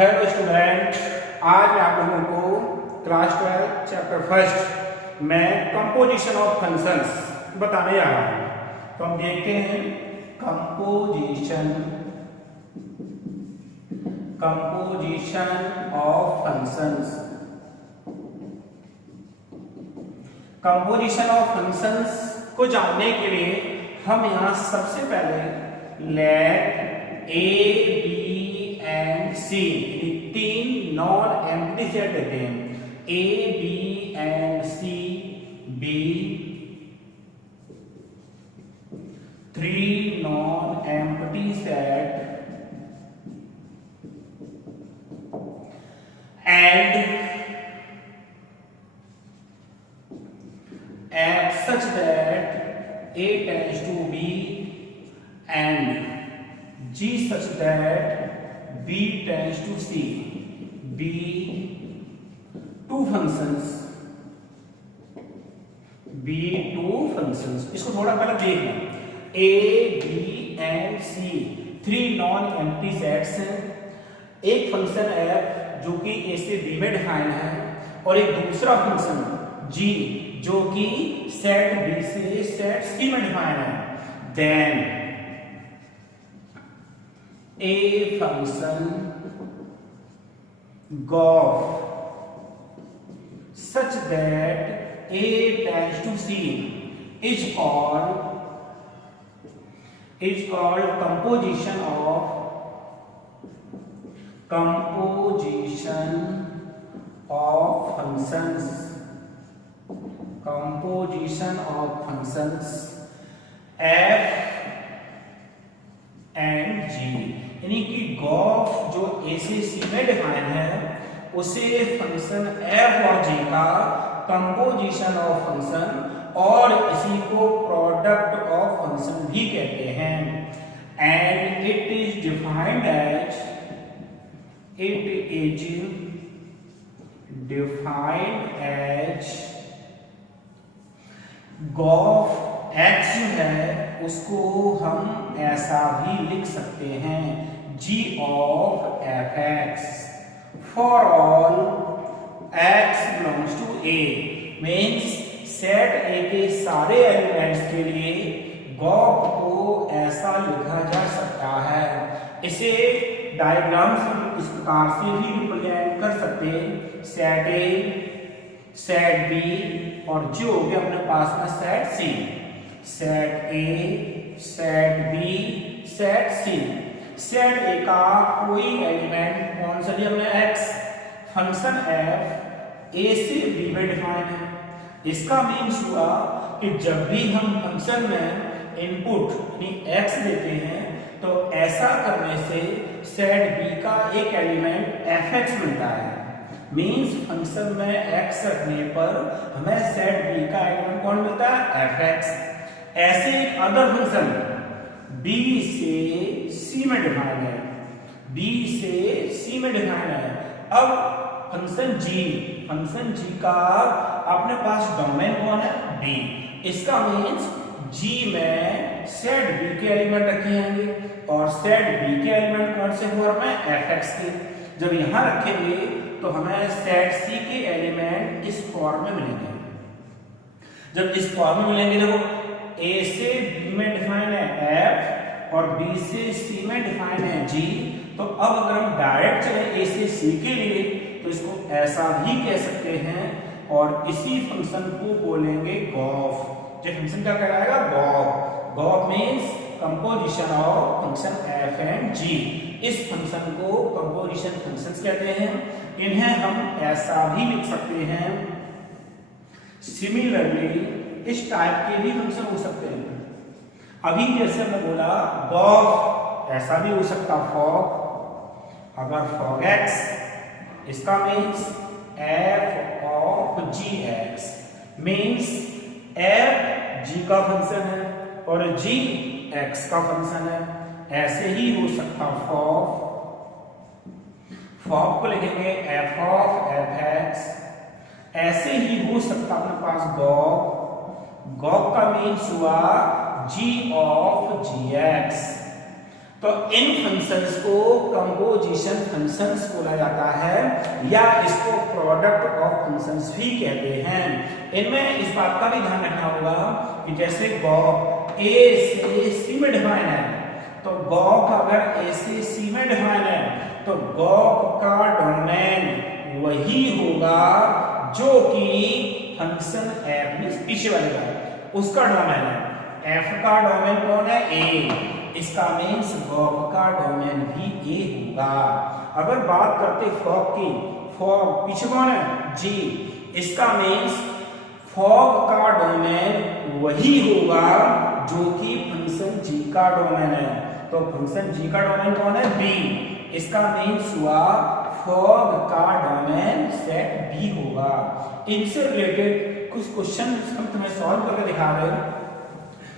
Hello student, आज मैं आप लोगों को क्लास 12 चैप्टर फर्स्ट में कंपोजिशन ऑफ फंक्शंस बताने जा रहा हूँ। तो हम देखते हैं composition of functions. Composition of functions को जानने के लिए हम यहाँ सबसे पहले let A B and C तीन नॉन एम्प्टी सेट देते हैं। A B and C be three non empty set and F such that A tends to B and G such that B tends to C. B two functions. इसको थोड़ा पहले देख लें। A, B and C three non empty sets हैं। एक function F जो कि A से B में डिफाइन है और एक दूसरा फंक्शन G जो कि सेट B से सेट C में डिफाइन है। Then a function GOF such that A tends to C is called composition of functions F and G, यानी कि GOF जो A से C में डिफाइन है उसे फंक्शन F और G का कंपोजिशन ऑफ फंक्शन और इसी को प्रोडक्ट ऑफ फंक्शन भी कहते हैं। And it is defined as GOF X जो है उसको हम ऐसा भी लिख सकते हैं G of Fx for all x belongs to A means set A के सारे एलिमेंट्स के लिए GOF को ऐसा लिखा जा सकता है। इसे डायग्राम्स इस प्रकार से भी रिप्रेजेंट कर सकते हैं। सेट A, सेट B और जो हो गया अपने पास में set C। Set A, set B, set C। Set A का कोई एलिमेंट कौन सा लिया हमने X, फंक्शन F A से B में डिफाइन है। इसका मीन्स हुआ कि जब भी हम फंक्शन में इनपुट यानी X देते हैं तो ऐसा करने से सेट B का एक एलिमेंट Fx मिलता है। मीन्स फंक्शन में X रखने पर हमें सेट B का एलिमेंट कौन मिलता है, Fx। ऐसे एक अदर फंक्शन B से C में डिफाइन है, B से C में डिफाइन है। अब फंक्शन G का अपने पास डोमेन कौन है, B। इसका मीन्स G में सेट B के एलिमेंट रखे जाएंगे और सेट B के एलिमेंट कौन से फॉर्म में, Fx के। जब यहां रखेंगे तो हमें सेट C के एलिमेंट इस फॉर्म में मिलेंगे। जब इस फॉर्म में मिलेंगे, देखो A से B में डिफाइन है F और B से C में डिफाइन है G। तो अब अगर हम डायरेक्ट चले A से C के लिए तो इसको ऐसा भी कह सकते हैं और इसी फंक्शन को बोलेंगे GOF। जो फंक्शन क्या कहलाएगा, GOF। GOF means composition of function F and G। इस फंक्शन को कंपोजिशन फंक्शंस कहते हैं। इन्हें हम ऐसा भी लिख सकते हैं। सिमिलरली इस टाइप के भी फंक्शन हो सकते हैं। अभी जैसे हमने बोला GOF, ऐसा भी हो सकता fog। अगर fog x, इसका means f of gx means f g का फंक्शन है और g x का फंक्शन है। ऐसे ही हो सकता fog को लिखेंगे f of fx। ऐसे ही हो सकता अपने पास GOF का मीन्स हुआ g of gx। तो इन फंक्शंस को कंपोजिशन फंक्शंस बोला जाता है या इसको प्रोडक्ट ऑफ फंक्शंस भी कहते हैं। इनमें इस बात का भी ध्यान रखना होगा कि जैसे गॉफ ए से सी में डिफाइन है, तो गॉफ अगर ए से सी में डिफाइन है तो गॉफ का डोमेन वही होगा जो कि फंक्शन एफ में पीछे वाले का उसका डोमेन है। एफ का डोमेन कौन है? ए। इसका मीन्स गॉफ का डोमेन भी ए होगा। अगर बात करते फॉग की, फॉग पीछे कौन है? जी। इसका मीन्स फॉग का डोमेन वही होगा जो कि फंक्शन जी का डोमेन है। तो फंक्शन जी का डोमेन कौन है? बी। इसका मीन्स हुआ फॉग का डोमेन सेट बी होगा। इनसे रिलेटेड कुछ क्वेश्चन हम तुम्हें सॉल्व करके दिखा रहे हैं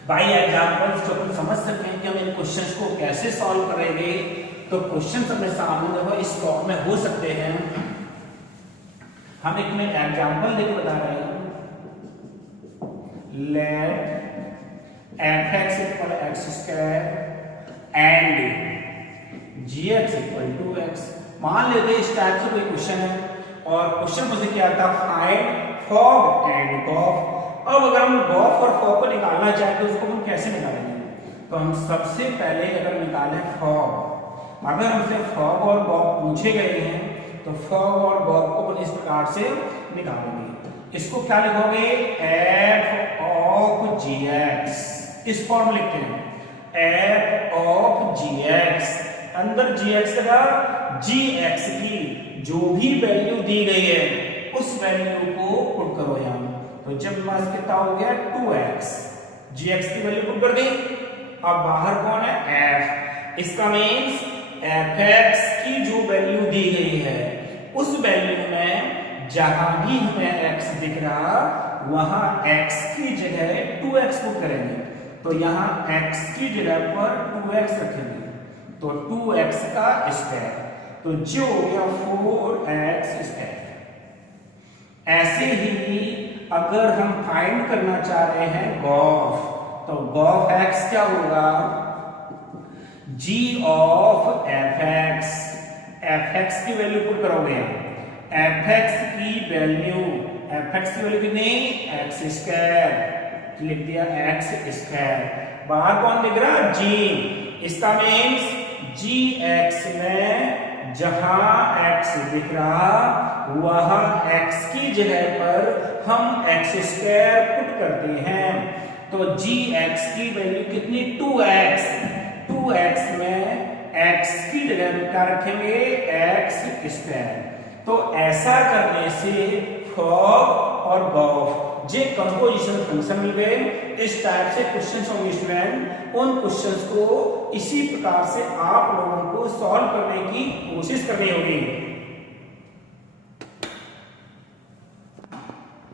बाई एग्जाम्पल्स, जो अपन समझ सकते हैं कि हम इन क्वेश्चंस को कैसे सॉल्व करेंगे। तो क्वेश्चन अपने सामने देखो इस फॉर्म में हो सकते हैं। हम एक में एग्जाम्पल देकर बता रहे हैं। Let f x equal x square and g x equal to x. मान लेते इस टाइप से कोई क्वेश्चन है और क्वेश्चन मुझे क्या था? Find fog and gof. अब अगर हम गॉफ और फॉग को निकालना चाहें तो उसको हम कैसे निकालेंगे? तो हम सबसे पहले अगर निकालें फॉग, अगर हमसे फॉग और गॉफ पूछे गए हैं तो फॉग और गॉफ को अपन इस प्रकार से निकालेंगे। इसको क्या लिखोगे? F of g x. इस फॉर्म लिखते हैं एफ ऑफ जी एक्स। अंदर जी एक्स का जी एक्स की जो भी वैल्यू दी गई है उस वैल्यू को पुट करो यहां। तो जब मास कितना हो गया? 2x। gx की वैल्यू पुट कर दी। अब बाहर कौन है? f। इसका मींस fx की जो वैल्यू दी गई है उस वैल्यू में जहां भी हमें x दिख रहा वहां x की जगह 2x पुट करेंगे। तो यहां x की जगह पर 2x रखेंगे तो 2x का स्क्वायर, तो जो हो गया 4x स्क्वायर। ऐसे ही अगर हम फाइंड करना चाह रहे हैं गॉफ, तो गॉफ एक्स क्या होगा? g of fx। fx की वैल्यू पुट करोगे, fx की वैल्यू कितनी? x square. लिख दिया x स्क्वायर। बाहर कौन दिख रहा? g। इसका मीन्स gx में जहां x दिख रहा वहां x की जगह पर हम x स्क्वायर पुट करते हैं। तो gx की वैल्यू कितनी? 2x। 2x में x की जगह क्या रखेंगे? x square. तो ऐसा करने से फॉग और गॉफ जे कंपोजिशन फंक्शन मिल गए। इस टाइप से क्वेश्चंस होंगे स्टूडेंट, उन क्वेश्चंस को इसी प्रकार से आप लोगों को सॉल्व करने की कोशिश करनी होगी।